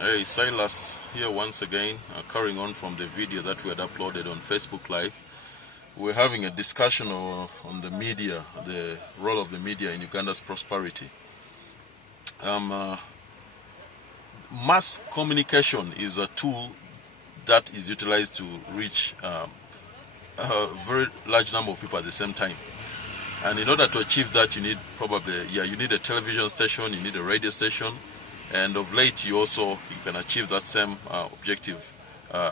Hey, Silas here once again, carrying on from the video that we had uploaded on Facebook Live. We're having a discussion on the media, the role of the media in Uganda's prosperity. Mass communication is a tool that is utilized to reach a very large number of people at the same time. And in order to achieve that, you need you need a television station, you need a radio station, and of late you can achieve that same objective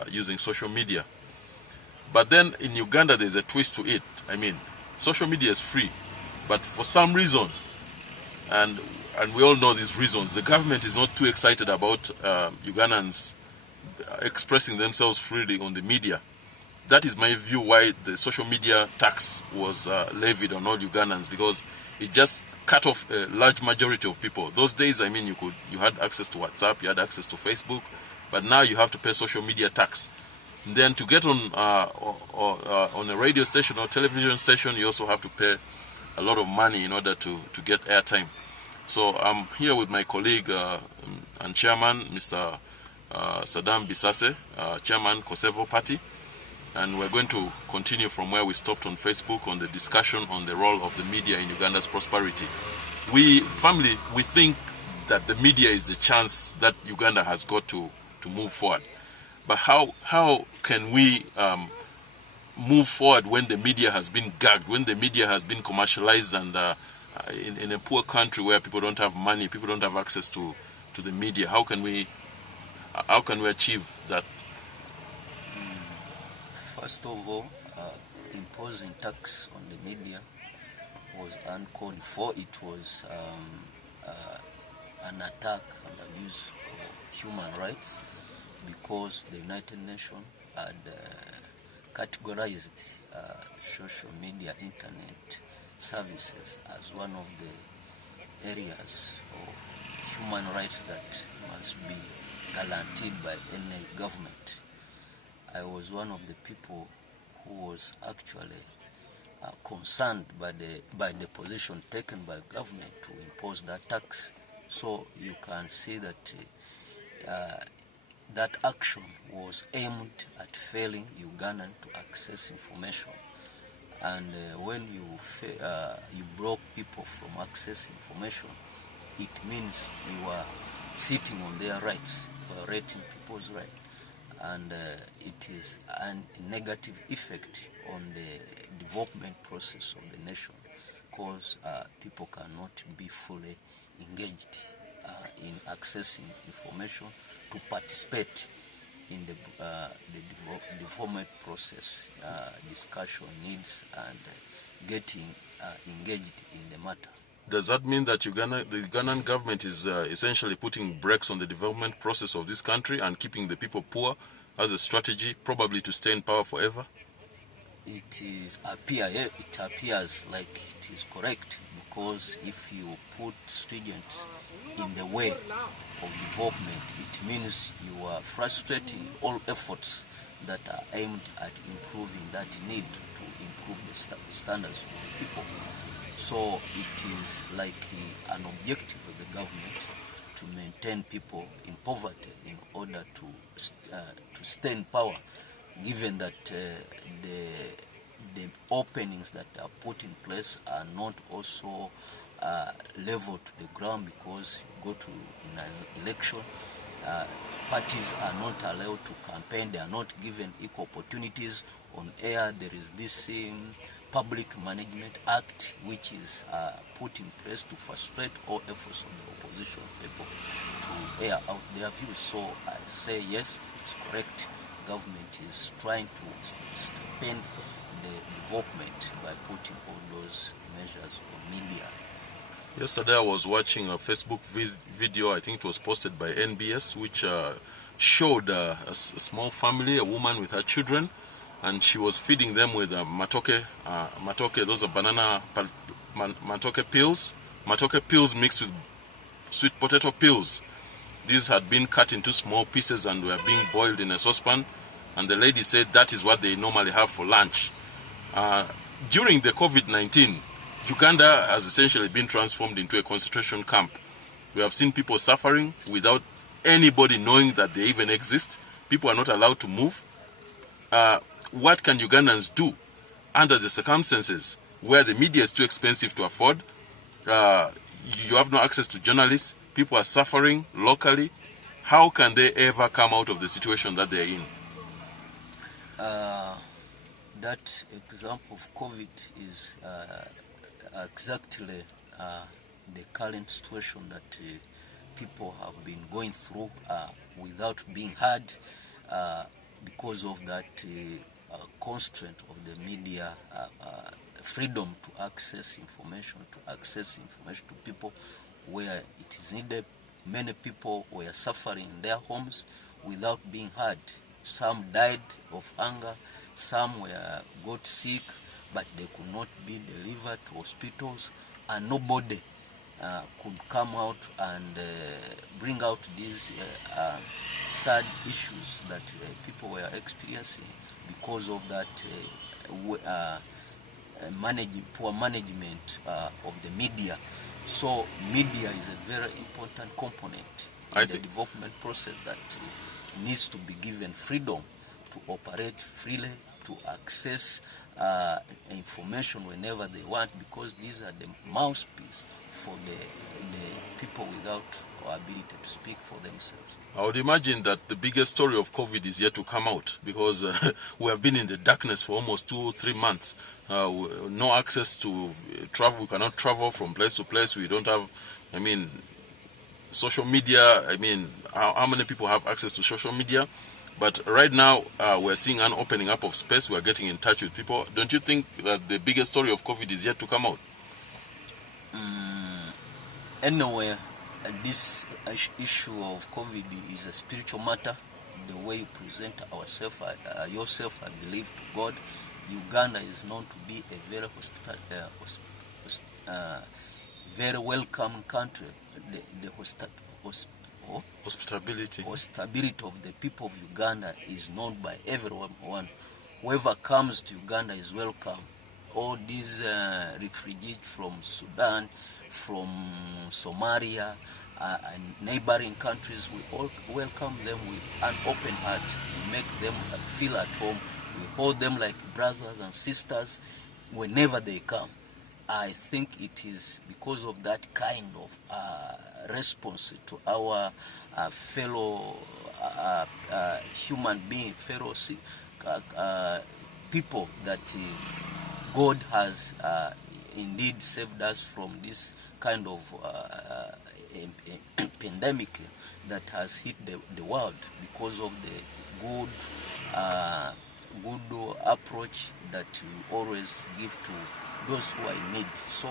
using social media. But then in Uganda there's a twist to it. I mean, social media is free, but for some reason, and we all know these reasons, the government is not too excited about Ugandans expressing themselves freely on the media. That is my view why the social media tax was levied on all Ugandans, because it just cut off a large majority of people. Those days, I mean, you had access to WhatsApp, you had access to Facebook, but now you have to pay social media tax. And then to get on a radio station or television station, you also have to pay a lot of money in order to get airtime. So I'm here with my colleague and chairman, Mr. Saddam Bisase, chairman Kosevo Party. And we're going to continue from where we stopped on Facebook on the discussion on the role of the media in Uganda's prosperity. We think that the media is the chance that Uganda has got to move forward. But how can we move forward when the media has been gagged, when the media has been commercialized, and in a poor country where people don't have money, people don't have access to the media? How can we achieve that? First of all, imposing tax on the media was uncalled for. It was an attack and abuse of human rights, because the United Nations had categorized social media, internet services as one of the areas of human rights that must be guaranteed by any government. I was one of the people who was actually concerned by the position taken by government to impose that tax. So you can see that that action was aimed at failing Ugandan to access information. And when you block people from accessing information, it means you are sitting on their rights, violating people's rights. And it is a negative effect on the development process of the nation, because people cannot be fully engaged in accessing information to participate in the development process, discussion needs, and getting engaged in the matter. Does that mean that the Ugandan government is essentially putting brakes on the development process of this country and keeping the people poor as a strategy, probably to stay in power forever? It appears like it is correct, because if you put students in the way of development, it means you are frustrating all efforts that are aimed at improving that need to improve the standards of the people. So it is like an objective of the government to maintain people in poverty in order to stay in power, given that the openings that are put in place are not also level to the ground, because you go to in an election, parties are not allowed to campaign, they are not given equal opportunities on air. There is this Public Management Act which is put in place to frustrate all efforts of the opposition people to air out their views. So I say yes, it's correct. Government is trying to stipend the development by putting all those measures on media. Yesterday I was watching a Facebook video, I think it was posted by NBS, which showed a small family, a woman with her children, and she was feeding them with matoke, those are banana matoke pills mixed with sweet potato peels. These had been cut into small pieces and were being boiled in a saucepan, and the lady said that is what they normally have for lunch. During the COVID-19, Uganda has essentially been transformed into a concentration camp. We have seen people suffering without anybody knowing that they even exist. People are not allowed to move. What can Ugandans do under the circumstances where the media is too expensive to afford? You have no access to journalists. People are suffering locally. How can they ever come out of the situation that they're in? That example of COVID is exactly the current situation that people have been going through without being heard because of that constraint of the media, freedom to access information to people where it is needed. Many people were suffering in their homes without being heard. Some died of hunger, some got sick, but they could not be delivered to hospitals, and nobody could come out and bring out these sad issues that people were experiencing because of that poor management of the media. So media is a very important component in the development process that needs to be given freedom to operate freely, to access information whenever they want, because these are the mouthpiece for the people without ability to speak for themselves. I would imagine that the biggest story of COVID is yet to come out, because we have been in the darkness for almost 2-3 months. No access to travel. We cannot travel from place to place. We don't have, social media. How many people have access to social media? But right now, we're seeing an opening up of space. We're getting in touch with people. Don't you think that the biggest story of COVID is yet to come out? Anyway, this issue of COVID is a spiritual matter. The way you present yourself, I believe, to God. Uganda is known to be a very very welcoming country. The hospitality of the people of Uganda is known by everyone. Whoever comes to Uganda is welcome. All these refugees from Sudan, from Somalia, and neighboring countries, we all welcome them with an open heart. We make them feel at home. We hold them like brothers and sisters whenever they come. I think it is because of that kind of response to our fellow human being, fellow people, that God has indeed saved us from this kind of pandemic that has hit the world, because of the good approach that we always give to those who are in need. So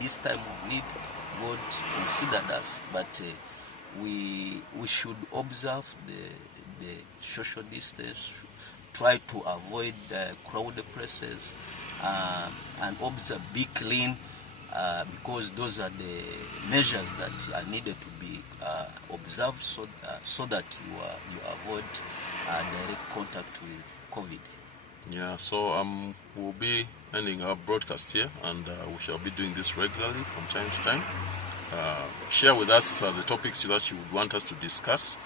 this time of need, God considered us, but we should observe the social distance, try to avoid crowded places, and observe, be clean, because those are the measures that are needed to be observed, so that you avoid direct contact with COVID. Yeah, so we'll be ending our broadcast here, and we shall be doing this regularly from time to time. Share with us the topics that you would want us to discuss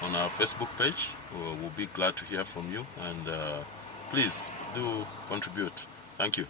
on our Facebook page. We'll be glad to hear from you, and please do contribute. Thank you.